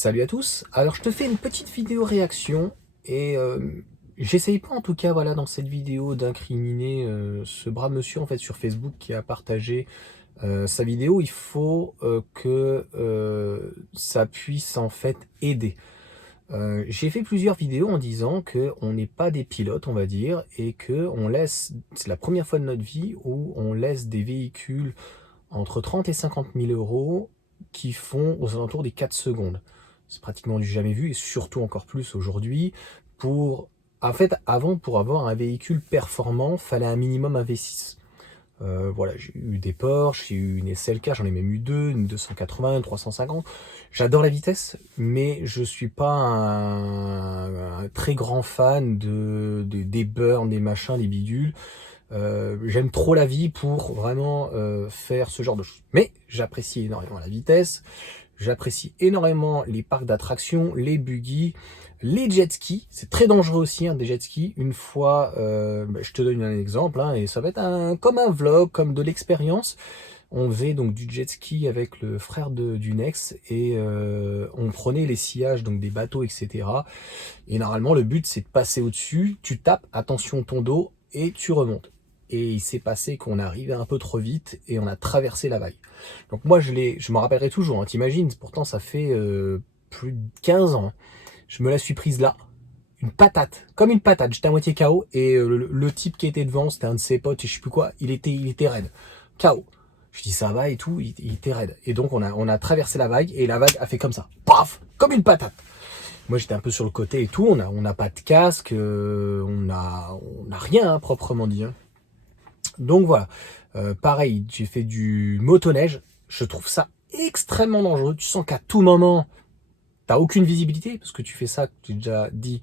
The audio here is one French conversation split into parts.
Salut à tous. Alors je te fais une petite vidéo réaction et j'essaye pas en tout cas voilà dans cette vidéo d'incriminer ce brave monsieur en fait sur Facebook qui a partagé sa vidéo. Il faut que ça puisse en fait aider. J'ai fait plusieurs vidéos en disant que on n'est pas des pilotes on va dire et que on laisse, c'est la première fois de notre vie où on laisse des véhicules entre 30 et 50 000 euros qui font aux alentours des 4 secondes. C'est pratiquement du jamais vu et surtout encore plus aujourd'hui. En fait, avant, pour avoir un véhicule performant, fallait un minimum un V6. Voilà, j'ai eu des Porsche, j'ai eu une SLK, j'en ai même eu deux, une 280, une 350. J'adore la vitesse, mais je suis pas un très grand fan des burns, des machins, des bidules. J'aime trop la vie pour vraiment faire ce genre de choses. Mais j'apprécie énormément la vitesse, j'apprécie énormément les parcs d'attractions, les buggy, les jet skis. C'est très dangereux aussi, hein, des jet skis. Une fois, je te donne un exemple, hein, et ça va être comme un vlog, comme de l'expérience. On faisait donc du jet ski avec le frère du Nex et on prenait les sillages donc des bateaux, etc. Et normalement, le but, c'est de passer au-dessus, tu tapes, attention ton dos, et tu remontes. Et il s'est passé qu'on arrivait un peu trop vite et on a traversé la vague. Donc moi, je m'en rappellerai toujours, hein, t'imagines, pourtant ça fait plus de 15 ans. Je me la suis prise là, une patate, comme une patate, j'étais à moitié KO, et le type qui était devant, c'était un de ses potes, et je sais plus quoi, il était raide, KO. Je dis ça va et tout, il était raide. Et donc on a traversé la vague, et la vague a fait comme ça, paf, comme une patate. Moi j'étais un peu sur le côté et tout, on n'a pas de casque, on a rien hein, proprement dit. Hein. Donc voilà, pareil, j'ai fait du motoneige, je trouve ça extrêmement dangereux. Tu sens qu'à tout moment, t'as aucune visibilité, parce que tu fais ça, j'ai déjà dit,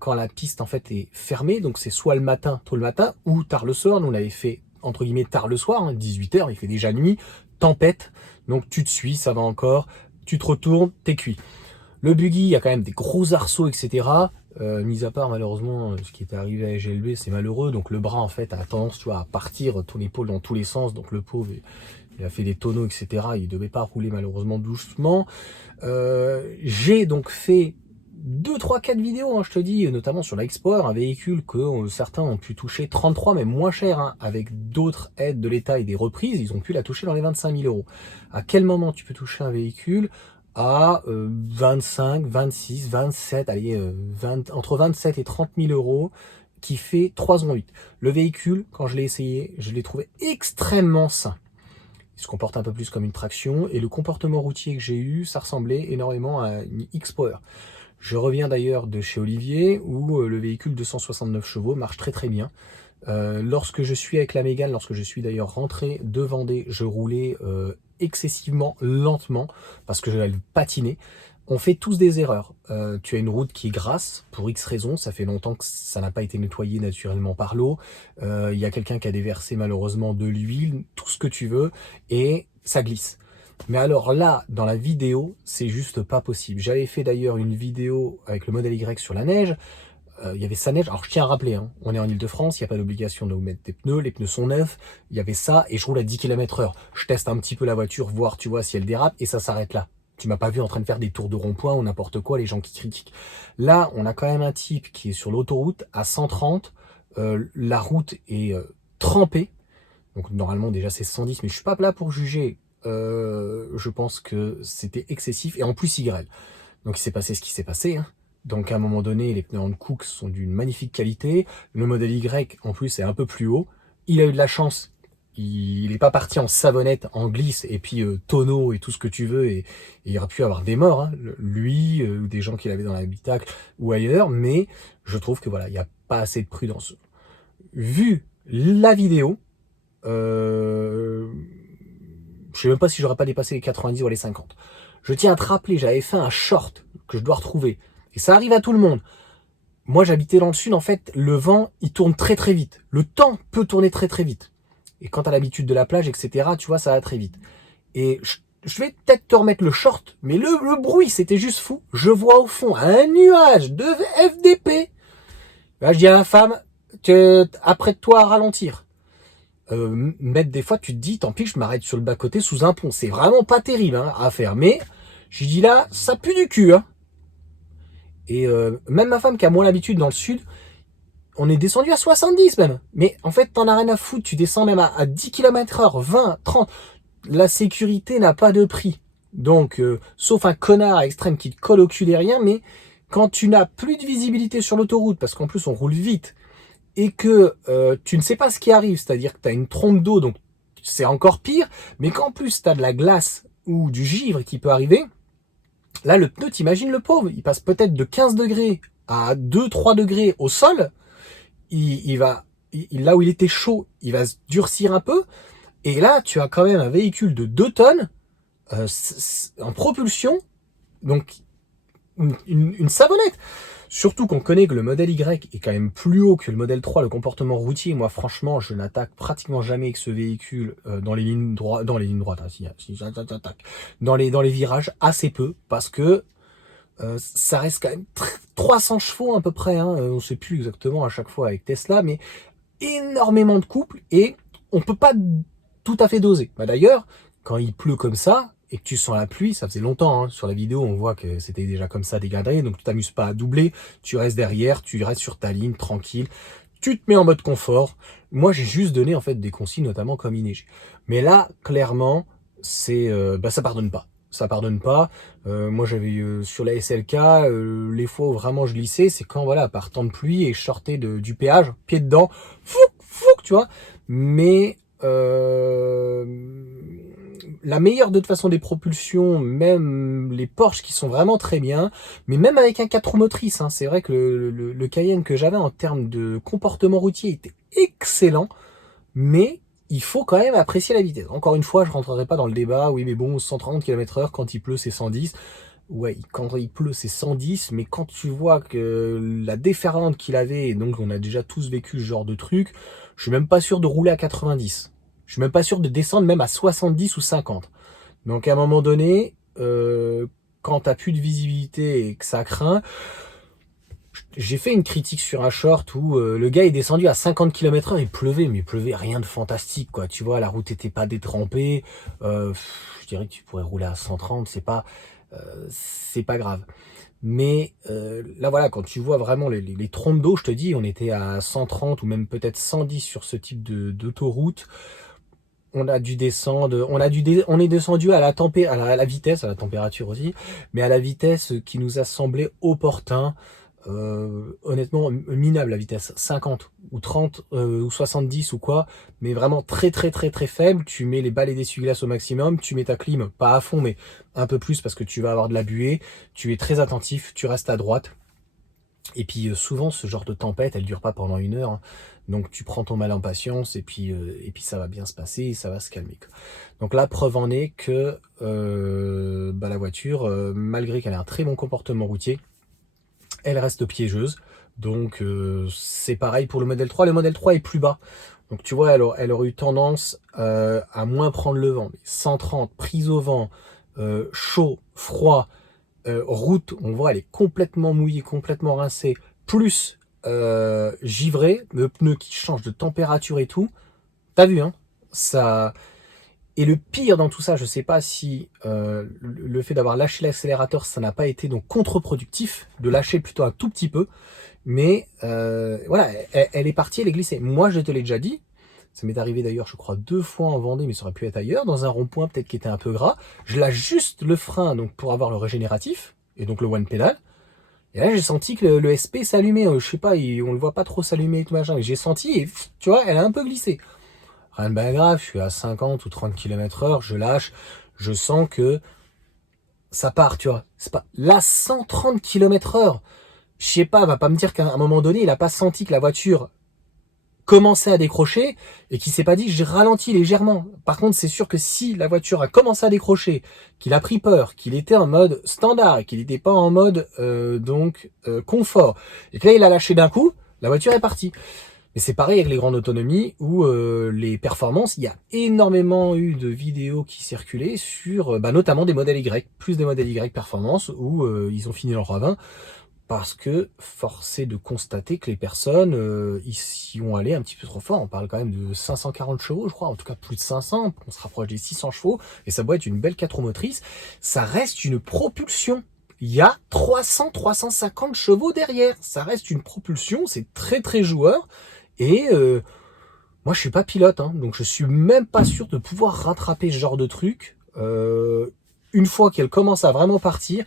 quand la piste en fait est fermée, donc c'est soit le matin, tôt le matin, ou tard le soir. Nous on l'avait fait entre guillemets tard le soir, hein, 18 h, il fait déjà nuit, tempête, donc tu te suis, ça va encore, tu te retournes, t'es cuit. Le buggy, il y a quand même des gros arceaux, etc. Mis à part malheureusement ce qui est arrivé à GLB, c'est malheureux. Donc le bras en fait a tendance, tu vois, à partir ton épaule dans tous les sens. Donc le pauvre, il a fait des tonneaux, etc. Il devait pas rouler malheureusement doucement. J'ai donc fait 2, 3, 4 vidéos, hein, je te dis, notamment sur l'Explorer, un véhicule que certains ont pu toucher 33, mais moins cher, hein, avec d'autres aides de l'État et des reprises, ils ont pu la toucher dans les 25 000 euros. À quel moment tu peux toucher un véhicule à 25, 26, 27, allez, entre 27 et 30 000 euros, qui fait 3,8 €. Le véhicule, quand je l'ai essayé, je l'ai trouvé extrêmement sain. Il se comporte un peu plus comme une traction, et le comportement routier que j'ai eu, ça ressemblait énormément à une X-Power. Je reviens d'ailleurs de chez Olivier, où le véhicule 269 chevaux marche très très bien. Lorsque je suis avec la Mégane, lorsque je suis d'ailleurs rentré de Vendée, je roulais excessivement lentement parce que j'allais patiner. On fait tous des erreurs. Tu as une route qui est grasse pour X raisons, ça fait longtemps que ça n'a pas été nettoyé naturellement par l'eau. Il y a quelqu'un qui a déversé malheureusement de l'huile, tout ce que tu veux, et ça glisse. Mais alors là, dans la vidéo, c'est juste pas possible. J'avais fait d'ailleurs une vidéo avec le modèle Y sur la neige. Il y avait sa neige. Alors je tiens à rappeler, hein, on est en Ile-de-France, il n'y a pas d'obligation de mettre des pneus, les pneus sont neufs. Il y avait ça et je roule à 10 km/h. Je teste un petit peu la voiture, voir, tu vois, si elle dérape, et ça s'arrête là. Tu m'as pas vu en train de faire des tours de rond-point ou n'importe quoi, les gens qui critiquent. Là, on a quand même un type qui est sur l'autoroute à 130. La route est trempée. Donc normalement déjà c'est 110, mais je suis pas là pour juger. Je pense que c'était excessif et en plus il grêle. Donc il s'est passé ce qui s'est passé. Hein. Donc à un moment donné, les pneus Hankook sont d'une magnifique qualité. Le modèle Y en plus est un peu plus haut. Il a eu de la chance. Il n'est pas parti en savonnette, en glisse, et puis tonneau et tout ce que tu veux, et il aurait pu avoir des morts, hein, lui, ou des gens qu'il avait dans l'habitacle ou ailleurs, mais je trouve que voilà, il n'y a pas assez de prudence. Vu la vidéo, je sais même pas si j'aurais pas dépassé les 90 ou les 50. Je tiens à te rappeler, j'avais fait un short que je dois retrouver. Et ça arrive à tout le monde. Moi, j'habitais dans le sud, en fait, le vent, il tourne très très vite. Le temps peut tourner très très vite. Et quand t'as l'habitude de la plage, etc., tu vois, ça va très vite. Et je vais peut-être te remettre le short, mais le bruit, c'était juste fou. Je vois au fond un nuage de FDP. Là, je dis à la femme, apprête-toi à ralentir. Mettre des fois, tu te dis, tant pis, je m'arrête sur le bas-côté sous un pont. C'est vraiment pas terrible hein, à faire. Mais J'ai dit là, ça pue du cul, hein. Et même ma femme qui a moins l'habitude dans le sud, on est descendu à 70 même. Mais en fait, t'en as rien à foutre. Tu descends même à 10 km/h, 20, 30. La sécurité n'a pas de prix. Donc, sauf un connard extrême qui te colle au cul derrière, mais quand tu n'as plus de visibilité sur l'autoroute, parce qu'en plus on roule vite, et que tu ne sais pas ce qui arrive, c'est-à-dire que tu as une trompe d'eau, donc c'est encore pire, mais qu'en plus tu as de la glace ou du givre qui peut arriver, là le pneu, t'imagines le pauvre, il passe peut-être de 15 degrés à 2-3 degrés au sol, là où il était chaud, il va se durcir un peu, et là tu as quand même un véhicule de 2 tonnes en propulsion, donc une savonnette. Surtout qu'on connaît que le modèle Y est quand même plus haut que le modèle 3, le comportement routier. Moi, franchement, je n'attaque pratiquement jamais avec ce véhicule dans les lignes droites, hein, si j'attaque, dans les virages, assez peu, parce que ça reste quand même 300 chevaux à peu près, hein, on ne sait plus exactement à chaque fois avec Tesla, mais énormément de couple et on peut pas tout à fait doser. Bah, d'ailleurs, quand il pleut comme ça, et que tu sens la pluie, ça faisait longtemps, hein, sur la vidéo on voit que c'était déjà comme ça dégradé, donc tu t'amuses pas à doubler, tu restes derrière, tu restes sur ta ligne, tranquille, tu te mets en mode confort. Moi j'ai juste donné en fait des consignes, notamment comme il neige. Mais là, clairement, c'est ça pardonne pas. Ça pardonne pas. Moi j'avais sur la SLK, les fois où vraiment je glissais, c'est quand voilà, par temps de pluie et je sortais du péage, pied dedans, fouc, tu vois. Mais la meilleure de toute façon des propulsions, même les Porsche qui sont vraiment très bien, mais même avec un 4 roues motrices, hein, c'est vrai que le Cayenne que j'avais en termes de comportement routier était excellent, mais il faut quand même apprécier la vitesse. Encore une fois, je rentrerai pas dans le débat, oui mais bon, 130 km/h, quand il pleut c'est 110. Ouais, quand il pleut c'est 110, mais quand tu vois que la déferlante qu'il avait, et donc on a déjà tous vécu ce genre de truc, je suis même pas sûr de rouler à 90. Je suis même pas sûr de descendre même à 70 ou 50. Donc à un moment donné, quand t'as plus de visibilité et que ça craint, j'ai fait une critique sur un short où le gars est descendu à 50 km/h, il pleuvait, mais il pleuvait rien de fantastique, quoi. Tu vois, la route était pas détrempée. Je dirais que tu pourrais rouler à 130, c'est pas grave. Mais là voilà, quand tu vois vraiment les trompes d'eau, je te dis, on était à 130 ou même peut-être 110 sur ce type d'autoroute. On a dû descendre, on est descendu à à la vitesse, à la température aussi, mais à la vitesse qui nous a semblé opportun. Honnêtement, minable la vitesse, 50 ou 30 ou 70 ou quoi, mais vraiment très très très très faible. Tu mets les balais d'essuie-glace au maximum, tu mets ta clim, pas à fond, mais un peu plus parce que tu vas avoir de la buée. Tu es très attentif, tu restes à droite. Et puis souvent ce genre de tempête, elle dure pas pendant 1 heure, hein. Donc tu prends ton mal en patience et puis ça va bien se passer et ça va se calmer. Donc la preuve en est que la voiture, malgré qu'elle ait un très bon comportement routier, elle reste piégeuse. Donc c'est pareil pour le modèle 3. Le modèle 3 est plus bas. Donc tu vois, elle aurait eu tendance à moins prendre le vent. Mais 130, prise au vent, chaud, froid, route, on voit, elle est complètement mouillée, complètement rincée, plus givrée, le pneu qui change de température et tout. T'as vu, hein? Ça. Et le pire dans tout ça, je sais pas si le fait d'avoir lâché l'accélérateur, ça n'a pas été donc contre-productif, de lâcher plutôt un tout petit peu, mais voilà, elle est partie, elle est glissée. Moi, je te l'ai déjà dit, ça m'est arrivé d'ailleurs, je crois, 2 fois en Vendée, mais ça aurait pu être ailleurs, dans un rond-point peut-être qui était un peu gras. Je lâche juste le frein donc pour avoir le régénératif, et donc le one pedal. Et là, j'ai senti que le SP s'allumait, je sais pas, on le voit pas trop s'allumer et tout machin, mais j'ai senti, et tu vois, elle a un peu glissé. Rien de bien grave, je suis à 50 ou 30 km/h, je lâche, je sens que ça part, tu vois. C'est pas là 130 km/h. Je sais pas, va pas me dire qu'à un moment donné, il a pas senti que la voiture commençait à décrocher et qu'il s'est pas dit j'ai ralenti légèrement. Par contre, c'est sûr que si la voiture a commencé à décrocher, qu'il a pris peur, qu'il était en mode standard et qu'il n'était pas en mode confort, et que là il a lâché d'un coup, la voiture est partie. Et c'est pareil avec les grandes autonomies ou les performances. Il y a énormément eu de vidéos qui circulaient sur notamment des modèles Y, plus des modèles Y performance où ils ont fini leur ravin parce que force est de constater que les personnes y ont allé un petit peu trop fort. On parle quand même de 540 chevaux, je crois, en tout cas plus de 500, on se rapproche des 600 chevaux, et ça doit être une belle 4 roues motrices. Ça reste une propulsion. Il y a 300-350 chevaux derrière. Ça reste une propulsion, c'est très très joueur. Et moi, je suis pas pilote, hein, donc je suis même pas sûr de pouvoir rattraper ce genre de truc. Une fois qu'elle commence à vraiment partir,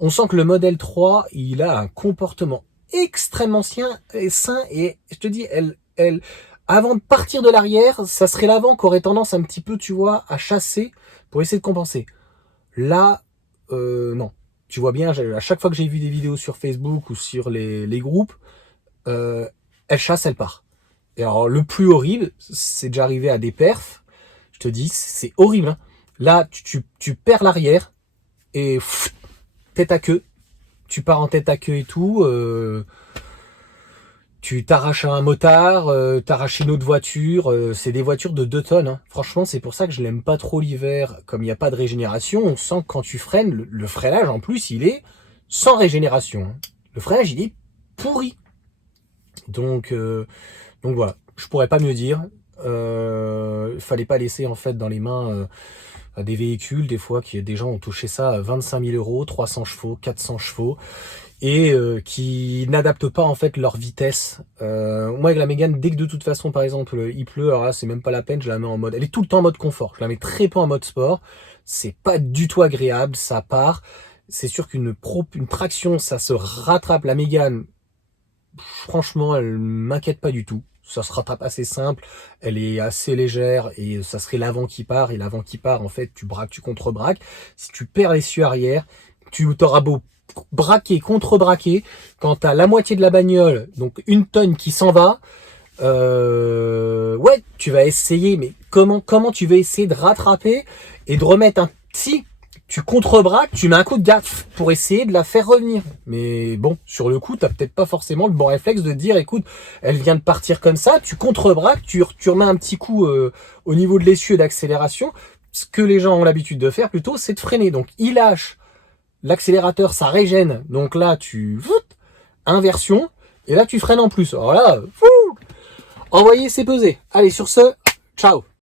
on sent que le modèle 3, il a un comportement extrêmement sain, et je te dis, avant de partir de l'arrière, ça serait l'avant qui aurait tendance un petit peu, tu vois, à chasser pour essayer de compenser. Là, non. Tu vois bien, à chaque fois que j'ai vu des vidéos sur Facebook ou sur les groupes, elle chasse, elle part. Et alors, le plus horrible, c'est déjà arrivé à des perfs, je te dis, c'est horrible. Hein. Là, tu perds l'arrière, et tête à queue, tu pars en tête à queue et tout, tu t'arraches un motard, t'arraches une autre voiture, c'est des voitures de 2 tonnes. Hein. Franchement, c'est pour ça que je l'aime pas trop l'hiver, comme il n'y a pas de régénération, on sent que quand tu freines, le freinage en plus, il est sans régénération. Hein. Le freinage, il est pourri. Donc voilà, je pourrais pas mieux dire. Fallait pas laisser en fait dans les mains à des véhicules, des fois, qui des gens ont touché ça à 25 000 euros, 300 chevaux, 400 chevaux, et qui n'adaptent pas en fait leur vitesse. Moi avec la Mégane, dès que de toute façon par exemple il pleut, alors là c'est même pas la peine, je la mets en mode, elle est tout le temps en mode confort, je la mets très peu en mode sport, c'est pas du tout agréable, ça part. C'est sûr qu'une traction, ça se rattrape. La Mégane, franchement, elle m'inquiète pas du tout. Ça se rattrape assez simple, elle est assez légère et ça serait l'avant qui part. Et l'avant qui part, en fait, tu braques, tu contre-braques. Si tu perds l'essieu arrière, tu t'auras beau braquer, contre-braquer. Quand t'as la moitié de la bagnole, donc 1 tonne qui s'en va, ouais, tu vas essayer, mais comment tu vas essayer de rattraper et de remettre un petit... Tu contre-braques, tu mets un coup de gaffe pour essayer de la faire revenir. Mais bon, sur le coup, t'as peut-être pas forcément le bon réflexe de dire, écoute, elle vient de partir comme ça, tu contre-braques, tu remets un petit coup au niveau de l'essieu d'accélération. Ce que les gens ont l'habitude de faire plutôt, c'est de freiner. Donc, il lâche l'accélérateur, ça régène. Donc là, inversion, et là, tu freines en plus. Alors là, envoyer, c'est peser. Allez, sur ce, ciao.